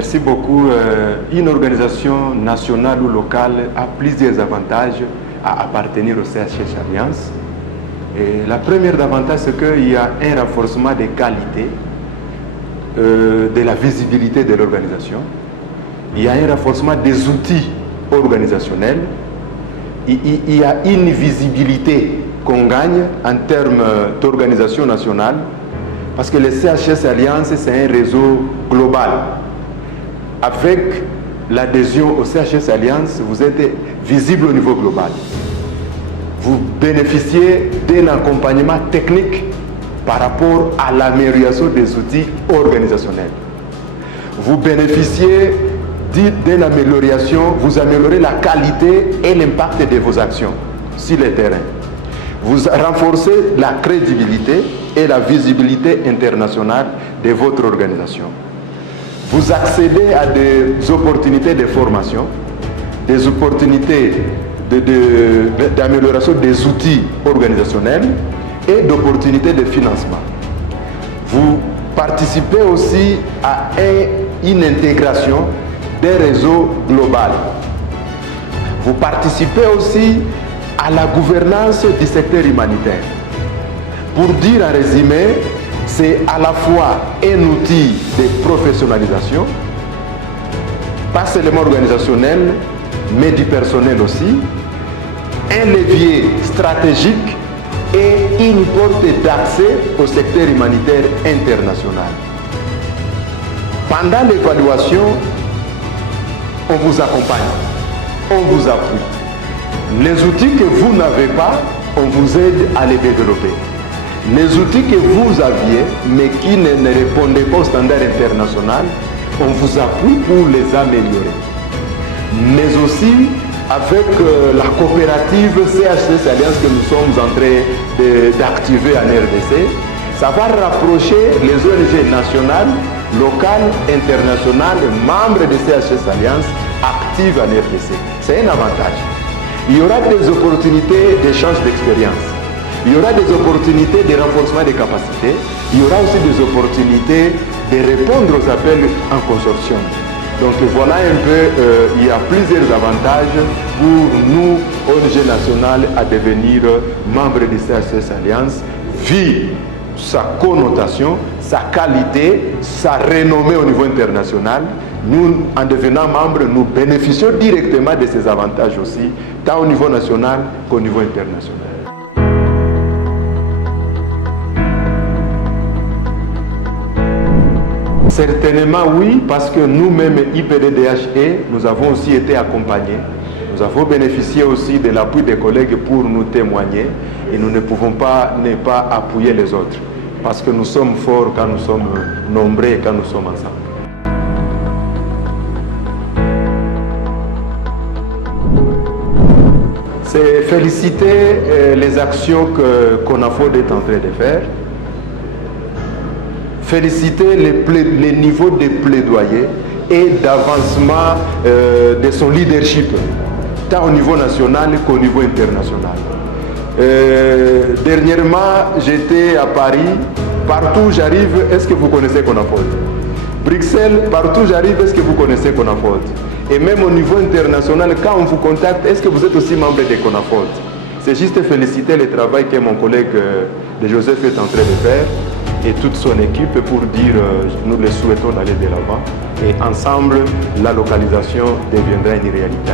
Merci beaucoup. Une organisation nationale ou locale a plusieurs avantages à appartenir au CHS Alliance. Et la première avantage, c'est qu'il y a un renforcement des qualités, de la visibilité de l'organisation. Il y a un renforcement des outils organisationnels. Il y a une visibilité qu'on gagne en termes d'organisation nationale, parce que le CHS Alliance, c'est un réseau global. Avec l'adhésion au CHS Alliance, vous êtes visible au niveau global. Vous bénéficiez d'un accompagnement technique par rapport à l'amélioration des outils organisationnels. Vous bénéficiez d'une amélioration, vous améliorez la qualité et l'impact de vos actions sur le terrain. Vous renforcez la crédibilité et la visibilité internationale de votre organisation. Vous accédez à des opportunités de formation, des opportunités d'amélioration des outils organisationnels et d'opportunités de financement. Vous participez aussi à une intégration des réseaux globaux. Vous participez aussi à la gouvernance du secteur humanitaire. Pour dire en résumé, c'est à la fois un outil de professionnalisation, pas seulement organisationnel, mais du personnel aussi, un levier stratégique et une porte d'accès au secteur humanitaire international. Pendant l'évaluation, on vous accompagne, on vous appuie. Les outils que vous n'avez pas, on vous aide à les développer. Les outils que vous aviez, mais qui ne répondaient pas aux standards internationaux, on vous appuie pour les améliorer. Mais aussi, avec la coopérative CHS Alliance que nous sommes en train d'activer en RDC, ça va rapprocher les ONG nationales, locales, internationales, membres de CHS Alliance, actives en RDC. C'est un avantage. Il y aura des opportunités d'échange d'expérience. Il y aura des opportunités de renforcement des capacités. Il y aura aussi des opportunités de répondre aux appels en consortium. Donc voilà un peu, il y a plusieurs avantages pour nous, ONG nationale, à devenir membre du CHS Alliance, vu sa connotation, sa qualité, sa renommée au niveau international. Nous, en devenant membre, nous bénéficions directement de ces avantages aussi, tant au niveau national qu'au niveau international. Certainement oui, parce que nous-mêmes, IPDDHE, nous avons aussi été accompagnés. Nous avons bénéficié aussi de l'appui des collègues pour nous témoigner et nous ne pouvons pas ne pas appuyer les autres. Parce que nous sommes forts quand nous sommes nombreux et quand nous sommes ensemble. C'est féliciter les actions qu'ONAFOD est en train de faire. Féliciter les niveaux de plaidoyer et d'avancement de son leadership, tant au niveau national qu'au niveau international. Dernièrement, j'étais à Paris. Partout où j'arrive, est-ce que vous connaissez CONAFOD? Bruxelles, partout où j'arrive, est-ce que vous connaissez CONAFOD? Et même au niveau international, quand on vous contacte, est-ce que vous êtes aussi membre de CONAFOD? C'est juste féliciter le travail que mon collègue de Joseph est en train de faire et toute son équipe pour dire nous les souhaitons d'aller de l'avant et ensemble la localisation deviendra une réalité.